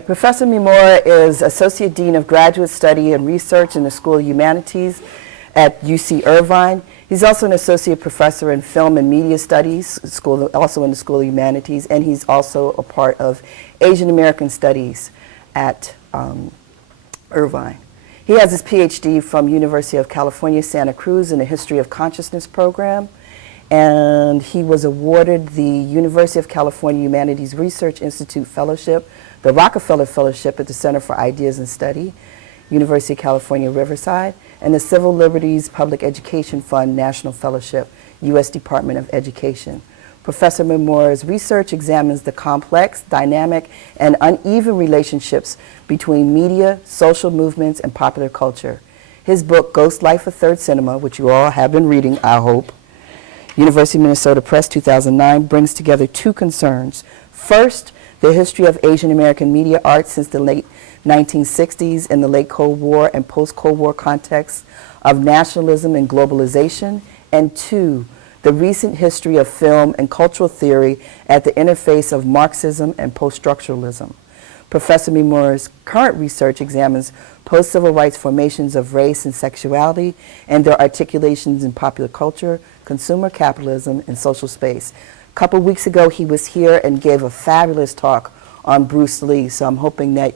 Professor Mimura is Associate Dean of Graduate Study and Research in the School of Humanities at UC Irvine. He's also an Associate Professor in Film and Media Studies, also in the School of Humanities, and he's also a part of Asian American Studies at Irvine. He has his PhD from University of California, Santa Cruz in the History of Consciousness program, and he was awarded the University of California Humanities Research Institute Fellowship, the Rockefeller Fellowship at the Center for Ideas and Study, University of California, Riverside, and the Civil Liberties Public Education Fund National Fellowship, U.S. Department of Education. Professor Mimura's research examines the complex, dynamic, and uneven relationships between media, social movements, and popular culture. His book, Ghost Life of Third Cinema, which you all have been reading, I hope, University of Minnesota Press, 2009, brings together two concerns. First, the history of Asian American media arts since the late 1960s in the late Cold War and post-Cold War context of nationalism and globalization, and two, the recent history of film and cultural theory at the interface of Marxism and post-structuralism. Professor Mimura's current research examines post-civil rights formations of race and sexuality and their articulations in popular culture, consumer capitalism, and social space. A couple weeks ago, he was here and gave a fabulous talk on Bruce Lee, so I'm hoping that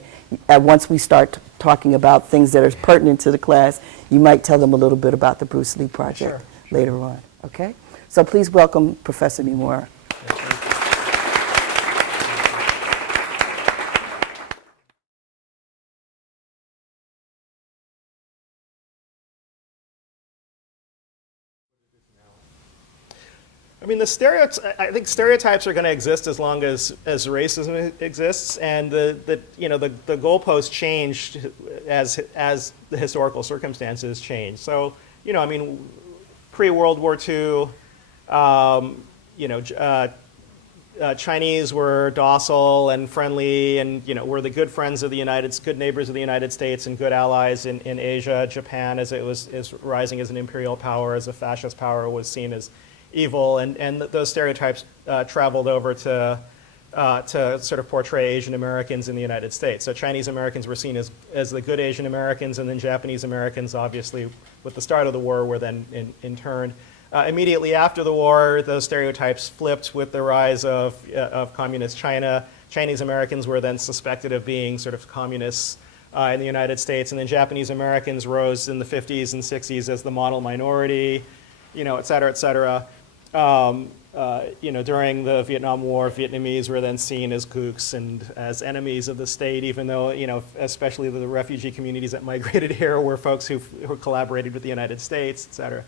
once we start talking about things that are pertinent to the class, you might tell them a little bit about the Bruce Lee project later on, okay? So please welcome Professor Mimura. I mean, I think stereotypes are going to exist as long as racism exists, and the goalposts changed as the historical circumstances changed. So, I mean, pre-World War II, Chinese were docile and friendly, and were the good friends of good neighbors of the United States and good allies in Asia. Japan, as it is rising as an imperial power, as a fascist power, was seen as evil, and those stereotypes traveled over to sort of portray Asian Americans in the United States. So Chinese Americans were seen as the good Asian Americans, and then Japanese Americans, obviously, with the start of the war, were then in turn. Immediately after the war, those stereotypes flipped with the rise of communist China. Chinese Americans were then suspected of being sort of communists in the United States, and then Japanese Americans rose in the 50s and 60s as the model minority, et cetera, et cetera. During the Vietnam War, Vietnamese were then seen as gooks and as enemies of the state, even though, especially the refugee communities that migrated here were folks who collaborated with the United States, et cetera.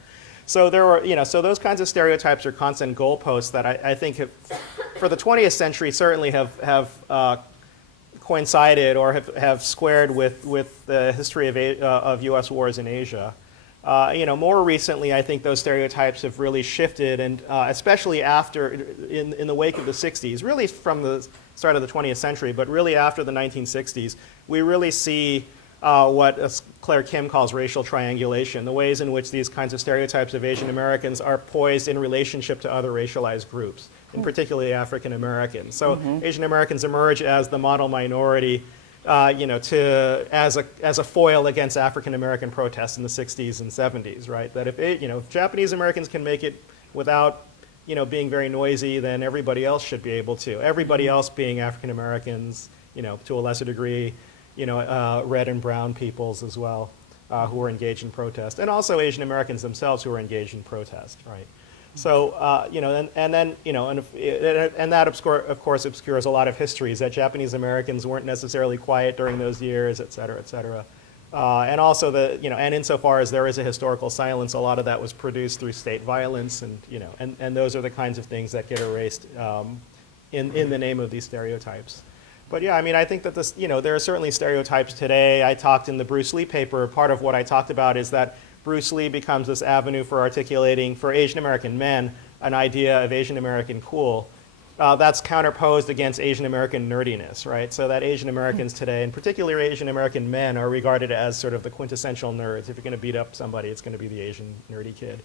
So there were, so those kinds of stereotypes are constant goalposts that I think for the 20th century certainly have coincided or have squared with the history of U.S. wars in Asia. More recently, I think those stereotypes have really shifted, and especially in the wake of the 60s, really from the start of the 20th century, but really after the 1960s, we really see what Claire Kim calls racial triangulation, the ways in which these kinds of stereotypes of Asian Americans are poised in relationship to other racialized groups, and particularly African Americans. So Asian Americans emerge as the model minority, as a foil against African American protests in the 60s and 70s, right? That if Japanese Americans can make it without being very noisy, then everybody else should be able to. Everybody else being African Americans, to a lesser degree, red and brown peoples as well, who were engaged in protest, and also Asian Americans themselves who were engaged in protest, right? So, and that of course obscures a lot of histories, that Japanese Americans weren't necessarily quiet during those years, et cetera, et cetera. And also and insofar as there is a historical silence, a lot of that was produced through state violence, and, and those are the kinds of things that get erased in the name of these stereotypes. But yeah, I mean, I think that there are certainly stereotypes today. I talked in the Bruce Lee paper, part of what I talked about is that Bruce Lee becomes this avenue for articulating, for Asian American men, an idea of Asian American cool. That's counterposed against Asian American nerdiness, right? So that Asian Americans today, and particularly Asian American men, are regarded as sort of the quintessential nerds. If you're going to beat up somebody, it's going to be the Asian nerdy kid.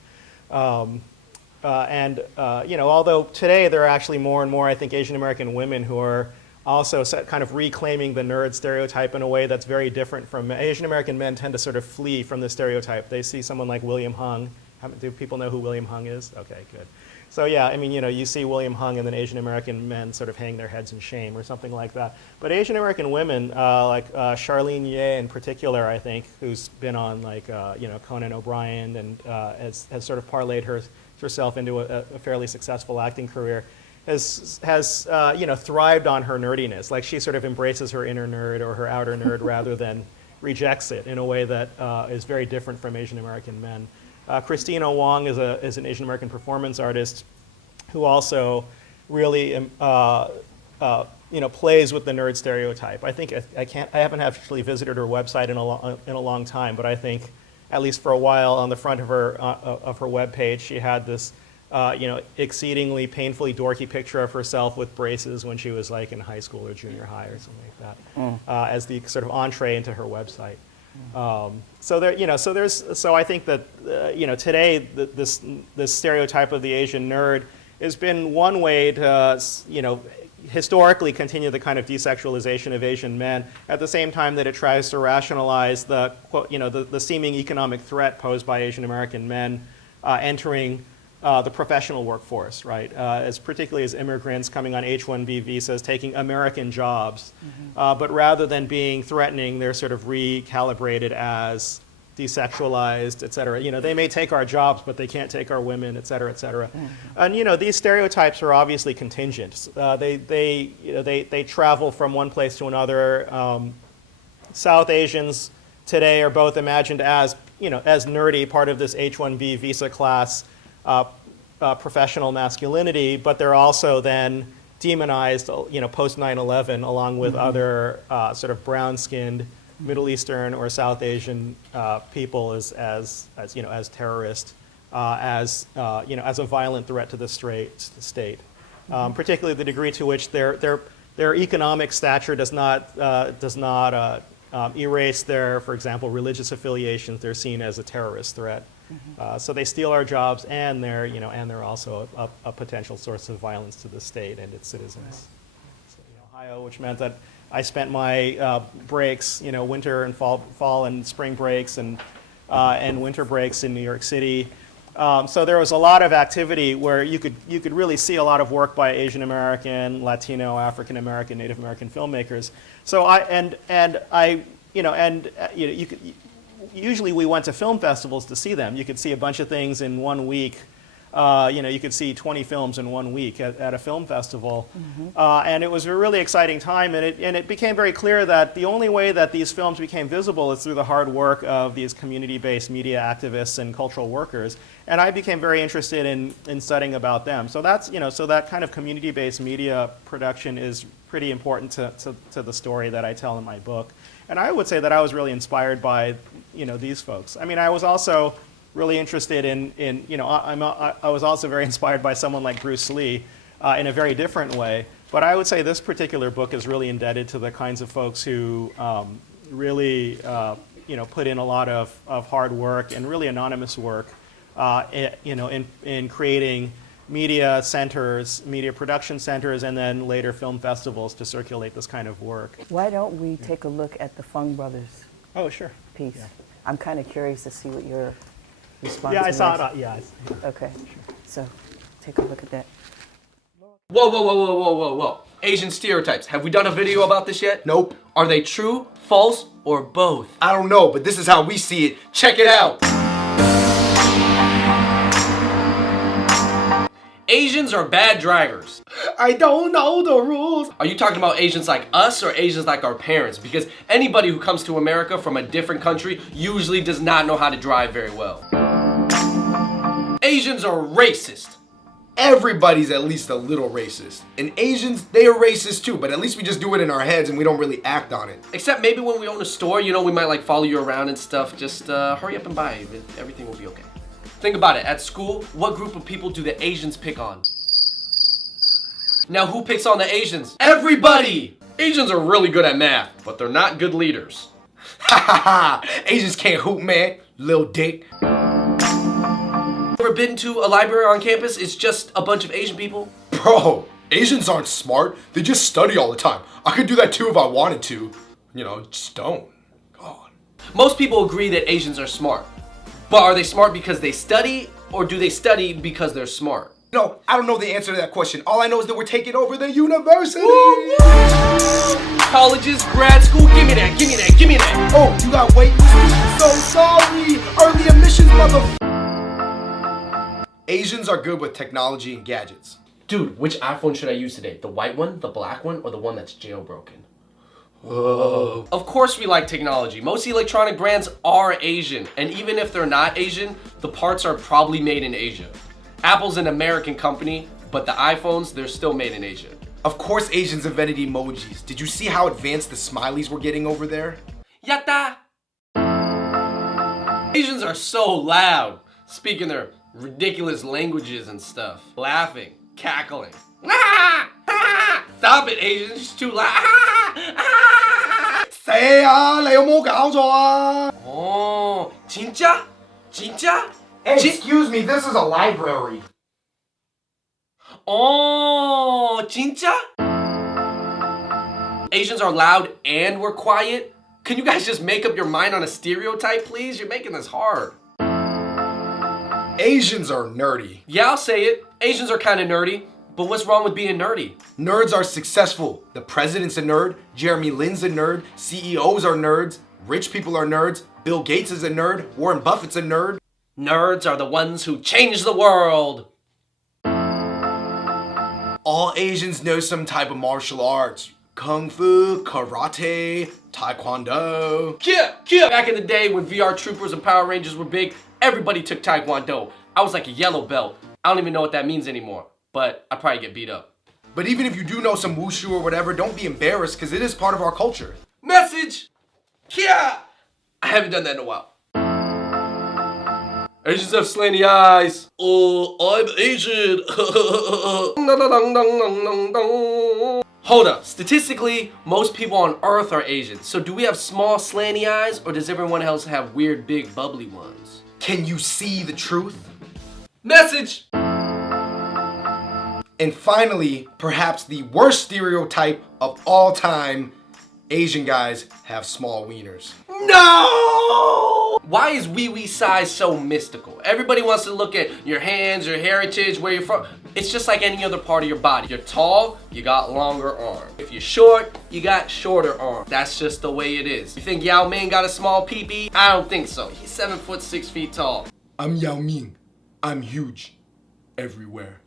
Although today there are actually more and more, I think, Asian American women who are also kind of reclaiming the nerd stereotype in a way that's very different from Asian American men tend to sort of flee from the stereotype. They see someone like William Hung. Do people know who William Hung is? Okay, good. So yeah, I mean, you see William Hung and then Asian American men sort of hang their heads in shame or something like that. But Asian American women, like Charlene Ye in particular, I think, who's been on like Conan O'Brien and has sort of parlayed herself into a fairly successful acting career, has thrived on her nerdiness. Like she sort of embraces her inner nerd or her outer nerd rather than rejects it in a way that is very different from Asian American men. Christina Wong is an Asian American performance artist who also really plays with the nerd stereotype. I think I haven't actually visited her website in a long time, but I think at least for a while on the front of her webpage she had this exceedingly painfully dorky picture of herself with braces when she was like in high school or junior high or something like that, as the sort of entree into her website. So I think that today this stereotype of the Asian nerd has been one way to historically continue the kind of desexualization of Asian men at the same time that it tries to rationalize the seeming economic threat posed by Asian American men entering the professional workforce, right? Particularly as immigrants coming on H-1B visas, taking American jobs, but rather than being threatening, they're sort of recalibrated as desexualized, et cetera. They may take our jobs, but they can't take our women, et cetera, et cetera. And these stereotypes are obviously contingent. They travel from one place to another. South Asians today are both imagined as nerdy, part of this H-1B visa class. Professional masculinity, but they're also then demonized, post 9/11, along with other sort of brown-skinned Middle Eastern or South Asian people as terrorists, as a violent threat to the state. Particularly the degree to which their economic stature does not erase their, for example, religious affiliations. They're seen as a terrorist threat. So they steal our jobs, and they're also a potential source of violence to the state and its citizens. So, Ohio, which meant that I spent my breaks, winter and fall and spring breaks and winter breaks in New York City. So there was a lot of activity where you could really see a lot of work by Asian American, Latino, African American, Native American filmmakers. So usually we went to film festivals to see them. You could see a bunch of things in 1 week. You could see 20 films in 1 week at a film festival. And it was a really exciting time, and it became very clear that the only way that these films became visible is through the hard work of these community-based media activists and cultural workers. And I became very interested in studying about them. So that's, so that kind of community-based media production is pretty important to the story that I tell in my book. And I would say that I was really inspired by, these folks. I mean, I was also really interested I was also very inspired by someone like Bruce Lee in a very different way. But I would say this particular book is really indebted to the kinds of folks who really, put in a lot of hard work and really anonymous work, in creating media centers, media production centers, and then later film festivals to circulate this kind of work. Why don't we take a look at the Fung brothers Oh, sure. piece? Yeah. I'm kind of curious to see what your response Yeah, I is. saw it. Okay, so take a look at that. Whoa. Asian stereotypes. Have we done a video about this yet? Nope. Are they true, false, or both? I don't know, but this is how we see it. Check it out. Asians are bad drivers. I don't know the rules. Are you talking about Asians like us or Asians like our parents? Because anybody who comes to America from a different country usually does not know how to drive very well. Asians are racist. Everybody's at least a little racist. And Asians, they are racist too, but at least we just do it in our heads and we don't really act on it. Except maybe when we own a store, we might like follow you around and stuff. Just hurry up and buy. Everything will be okay. Think about it. At school, what group of people do the Asians pick on? Now who picks on the Asians? Everybody! Asians are really good at math, but they're not good leaders. Ha ha ha! Asians can't hoop, man. Lil dick. Ever been to a library on campus? It's just a bunch of Asian people? Bro, Asians aren't smart. They just study all the time. I could do that too if I wanted to. You know, just don't. God. Most people agree that Asians are smart. But are they smart because they study, or do they study because they're smart? No, I don't know the answer to that question. All I know is that we're taking over the university. Colleges, grad school, give me that, give me that, give me that. Oh, you got wait lists? So sorry. Early admissions, mother. Asians are good with technology and gadgets. Dude, which iPhone should I use today? The white one, the black one, or the one that's jailbroken? Whoa. Of course we like technology. Most electronic brands are Asian, and even if they're not Asian, the parts are probably made in Asia. Apple's an American company, but the iPhones, they're still made in Asia. Of course Asians invented emojis. Did you see how advanced the smileys were getting over there? Yatta! Asians are so loud, speaking their ridiculous languages and stuff. Laughing, cackling. Stop it, Asians, it's too loud. Say啊，你有冇搞錯啊? Oh, 진짜? 진짜? Hey, excuse me, this is a library. Oh, 진짜? Asians are loud and we're quiet? Can you guys just make up your mind on a stereotype, please? You're making this hard. Asians are nerdy. Yeah, I'll say it. Asians are kind of nerdy. But what's wrong with being nerdy? Nerds are successful. The president's a nerd. Jeremy Lin's a nerd. CEOs are nerds. Rich people are nerds. Bill Gates is a nerd. Warren Buffett's a nerd. Nerds are the ones who change the world. All Asians know some type of martial arts. Kung Fu, Karate, Taekwondo. Yeah. Back in the day when VR Troopers and Power Rangers were big, everybody took Taekwondo. I was like a yellow belt. I don't even know what that means anymore. But I'd probably get beat up. But even if you do know some wushu or whatever, don't be embarrassed because it is part of our culture. Message! Yeah! I haven't done that in a while. Asians have slanty eyes. Oh, I'm Asian. Hold up. Statistically, most people on Earth are Asian. So do we have small slanty eyes, or does everyone else have weird big bubbly ones? Can you see the truth? Message! And finally, perhaps the worst stereotype of all time, Asian guys have small wieners. No! Why is wee size so mystical? Everybody wants to look at your hands, your heritage, where you're from. It's just like any other part of your body. You're tall, you got longer arms. If you're short, you got shorter arms. That's just the way it is. You think Yao Ming got a small pee-pee? I don't think so. He's 7 foot 6 feet tall. I'm Yao Ming. I'm huge. Everywhere.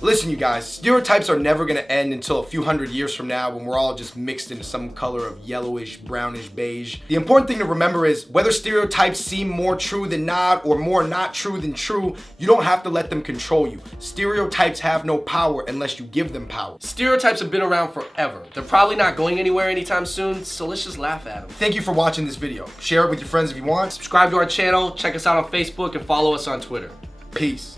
Listen, you guys, stereotypes are never gonna end until a few hundred years from now when we're all just mixed into some color of yellowish, brownish, beige. The important thing to remember is whether stereotypes seem more true than not or more not true than true, you don't have to let them control you. Stereotypes have no power unless you give them power. Stereotypes have been around forever. They're probably not going anywhere anytime soon, so let's just laugh at them. Thank you for watching this video. Share it with your friends if you want. Subscribe to our channel, check us out on Facebook, and follow us on Twitter. Peace.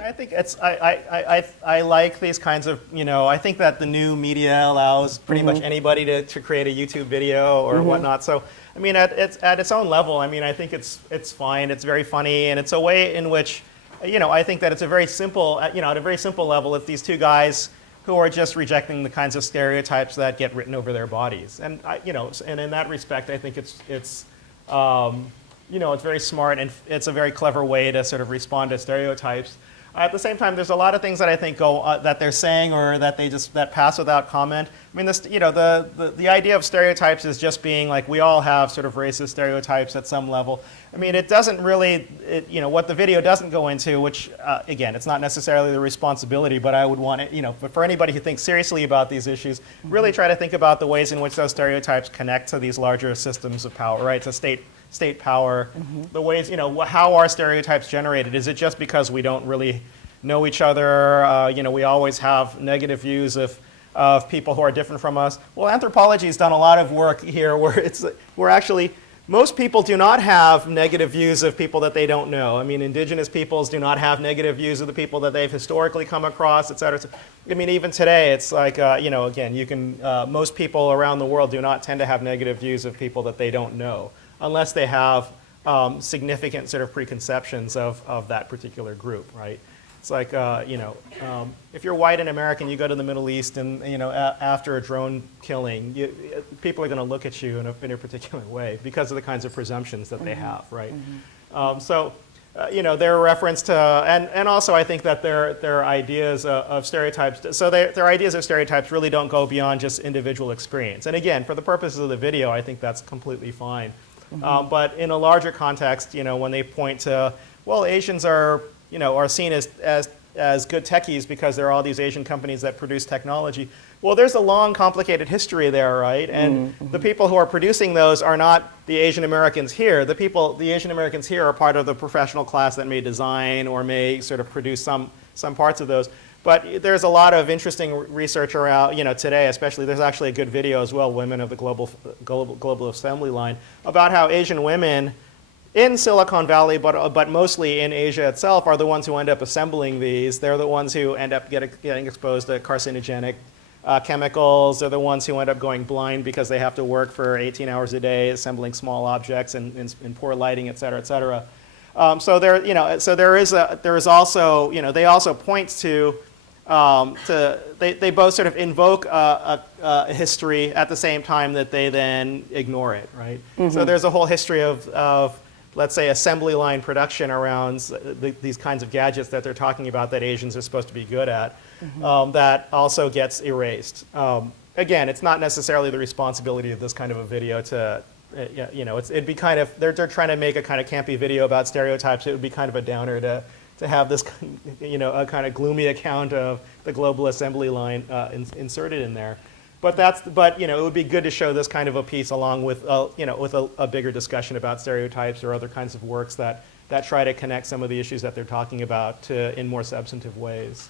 I think it's I like these kinds of, I think that the new media allows pretty much anybody to create a YouTube video or whatnot. So I mean, at its own level, I mean, I think it's fine. It's very funny, and it's a way in which, I think that it's a very simple, at a very simple level, it's these two guys who are just rejecting the kinds of stereotypes that get written over their bodies. And and in that respect, I think it's it's very smart, and it's a very clever way to sort of respond to stereotypes. At the same time, there's a lot of things that I think that they're saying or that that pass without comment. I mean, the idea of stereotypes is just being like, we all have sort of racist stereotypes at some level. I mean, it doesn't really, what the video doesn't go into, which again, it's not necessarily the responsibility, but I would want it, but for anybody who thinks seriously about these issues, really try to think about the ways in which those stereotypes connect to these larger systems of power, right? To state power, the ways, how are stereotypes generated? Is it just because we don't really know each other? We always have negative views of people who are different from us. Well, anthropology has done a lot of work here where actually most people do not have negative views of people that they don't know. I mean, indigenous peoples do not have negative views of the people that they've historically come across, et cetera. I mean, even today, it's like, again, most people around the world do not tend to have negative views of people that they don't know, unless they have significant sort of preconceptions of that particular group, right? It's like, if you're white and American, you go to the Middle East and, after a drone killing, people are going to look at you in a particular way because of the kinds of presumptions that they have, right? Their reference to, and also I think that their ideas of stereotypes, so their ideas of stereotypes really don't go beyond just individual experience. And again, for the purposes of the video, I think that's completely fine. But in a larger context, when they point to, well, Asians are seen as good techies because there are all these Asian companies that produce technology. Well, there's a long, complicated history there, right? And the people who are producing those are not the Asian Americans here. The Asian Americans here are part of the professional class that may design or may sort of produce some parts of those. But there's a lot of interesting research around, today especially. There's actually a good video as well, Women of the Global Assembly Line, about how Asian women in Silicon Valley, but mostly in Asia itself, are the ones who end up assembling these. They're the ones who end up getting exposed to carcinogenic chemicals. They're the ones who end up going blind because they have to work for 18 hours a day assembling small objects in poor lighting, et cetera, et cetera. So there is also, they also point to they both sort of invoke a history at the same time that they then ignore it, right? So there's a whole history of let's say, assembly line production around these kinds of gadgets that they're talking about that Asians are supposed to be good at, that also gets erased. Again, it's not necessarily the responsibility of this kind of a video to, it'd be kind of, they're trying to make a kind of campy video about stereotypes. It would be kind of a downer to have this, a kind of gloomy account of the global assembly line inserted in there. But it would be good to show this kind of a piece along with a bigger discussion about stereotypes or other kinds of works that try to connect some of the issues that they're talking about in more substantive ways.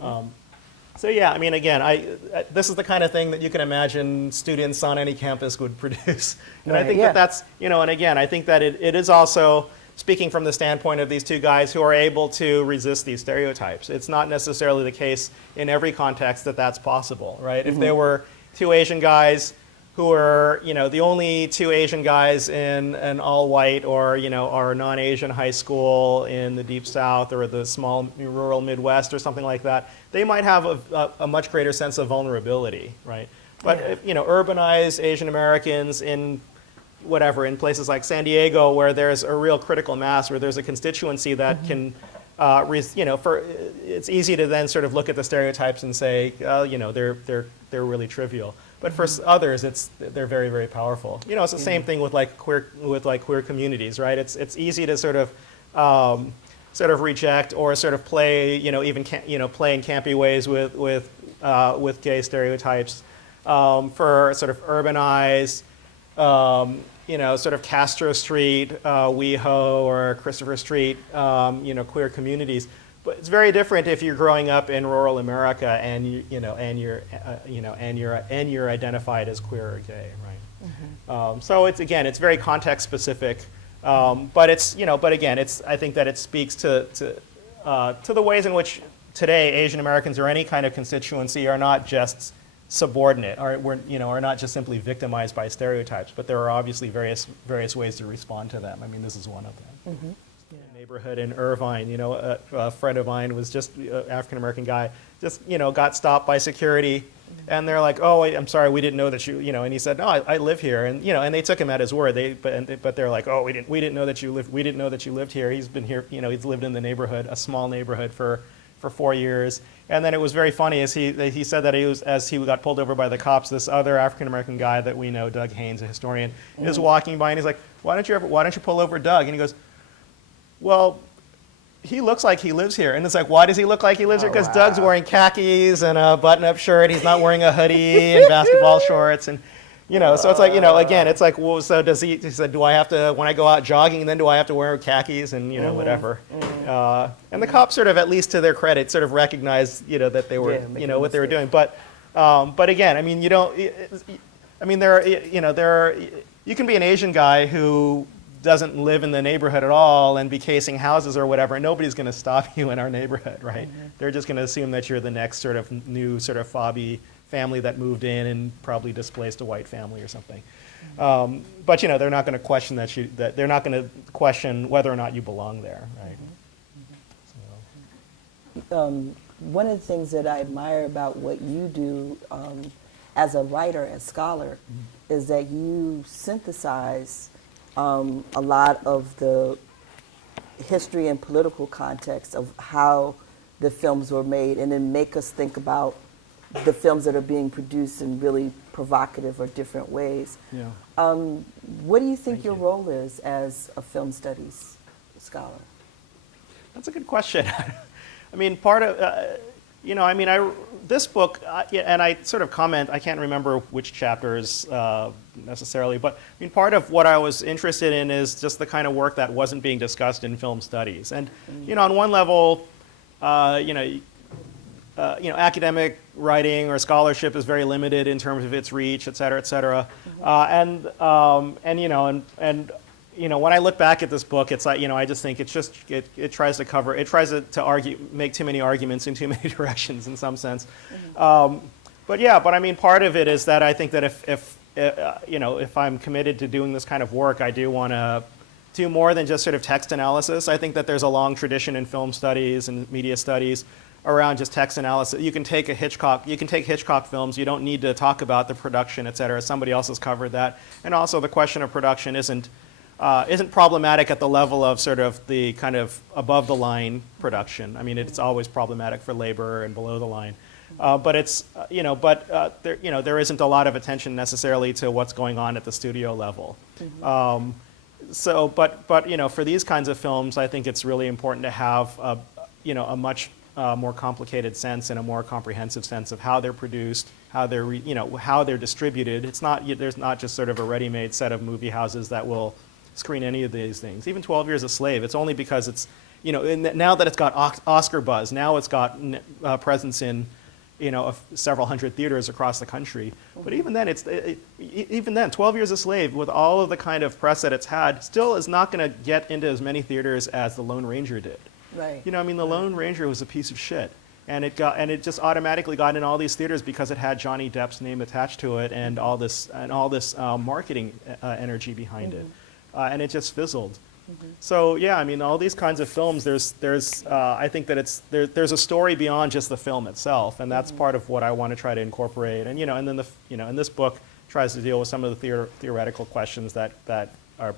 So yeah, I mean, again, this is the kind of thing that you can imagine students on any campus would produce, and I think that's and again, I think that it is also speaking from the standpoint of these two guys who are able to resist these stereotypes. It's not necessarily the case in every context that that's possible, right? If there were two Asian guys who are, the only two Asian guys in an all-white or, or non-Asian high school in the Deep South or the small rural Midwest or something like that, they might have a much greater sense of vulnerability, right? But, urbanized Asian Americans in places like San Diego, where there's a real critical mass, where there's a constituency that can, it's easy to then sort of look at the stereotypes and say, they're really trivial. But for others, they're very, very powerful. It's the same thing with queer communities, right? It's easy to sort of reject or sort of play, play in campy ways with gay stereotypes for sort of urbanized. Sort of Castro Street, WeHo, or Christopher Street, queer communities. But it's very different if you're growing up in rural America and you're identified as queer or gay, right? So it's very context specific, but I think that it speaks to the ways in which today Asian Americans or any kind of constituency are not just subordinate, are not just simply victimized by stereotypes, but there are obviously various ways to respond to them. I mean, this is one of them. A neighborhood in Irvine, a friend of mine was just African American guy, just got stopped by security, and they're like, "Oh, I'm sorry, we didn't know that you," and he said, "No, I live here," and and they took him at his word. But they're like, "Oh, we didn't know that you lived. We didn't know that you lived here. He's been here, he's lived in the neighborhood, a small neighborhood for 4 years." And then it was very funny as he said that as he got pulled over by the cops, this other African American guy that we know, Doug Haynes, a historian, is walking by and he's like, why don't you pull over Doug? And he goes, well, he looks like he lives here. And it's like, why does he look like he lives here? Because Doug's wearing khakis and a button-up shirt. He's not wearing a hoodie and basketball shorts. And so it's like, again, it's like, well, so he said, do I have to, when I go out jogging, then do I have to wear khakis and, whatever. And the cops sort of, at least to their credit, sort of recognized, that they were, what they were doing. But again, I mean, you can be an Asian guy who doesn't live in the neighborhood at all and be casing houses or whatever, and nobody's going to stop you in our neighborhood, right? They're just going to assume that you're the next sort of new sort of fobby family that moved in and probably displaced a white family or something. But they're not going to question that they're not going to question whether or not you belong there, right? One of the things that I admire about what you do as a writer, as scholar, is that you synthesize a lot of the history and political context of how the films were made, and then make us think about the films that are being produced in really provocative or different ways. Yeah. What do you think Thank your you. role is as a film studies scholar? That's a good question. I mean, part of, this book, and I sort of comment, I can't remember which chapters necessarily, but I mean, part of what I was interested in is just the kind of work that wasn't being discussed in film studies. And, on one level, academic writing or scholarship is very limited in terms of its reach, et cetera, et cetera. When I look back at this book, it's like, I just think it tries to argue, make too many arguments in too many directions in some sense. But I mean, part of it is that I think that if I'm committed to doing this kind of work, I do want to do more than just sort of text analysis. I think that there's a long tradition in film studies and media studies around just text analysis. You can take Hitchcock films. You don't need to talk about the production, et cetera. Somebody else has covered that. And also the question of production isn't problematic at the level of sort of the kind of above the line production. I mean, it's always problematic for labor and below the line. But there isn't a lot of attention necessarily to what's going on at the studio level. For these kinds of films, I think it's really important to have a much more complicated sense and a more comprehensive sense of how they're produced, how they're distributed. There's not just sort of a ready-made set of movie houses that will screen any of these things. Even 12 Years a Slave, it's only because it's, now that it's got Oscar buzz, now it's got presence in, several hundred theaters across the country. But even then, 12 Years a Slave, with all of the kind of press that it's had, still is not going to get into as many theaters as The Lone Ranger did. Right. The Lone Ranger was a piece of shit. And it just automatically got in all these theaters because it had Johnny Depp's name attached to it and all this marketing energy behind it. And it just fizzled. So all these kinds of films, I think that there's a story beyond just the film itself, and that's part of what I want to try to incorporate. And and this book tries to deal with some of the theoretical questions that are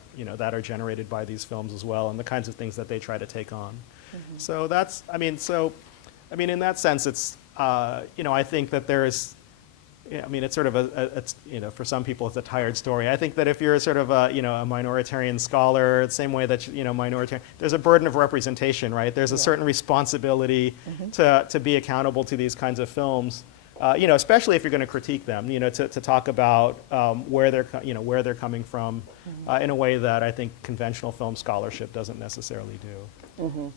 generated by these films as well, and the kinds of things that they try to take on. So in that sense, it's I think that there's. It's sort of for some people it's a tired story. I think that if you're sort of a minoritarian scholar, the same way that minoritarian, there's a burden of representation, right? There's a certain responsibility to be accountable to these kinds of films, especially if you're going to critique them, to talk about where they're coming from in a way that I think conventional film scholarship doesn't necessarily do.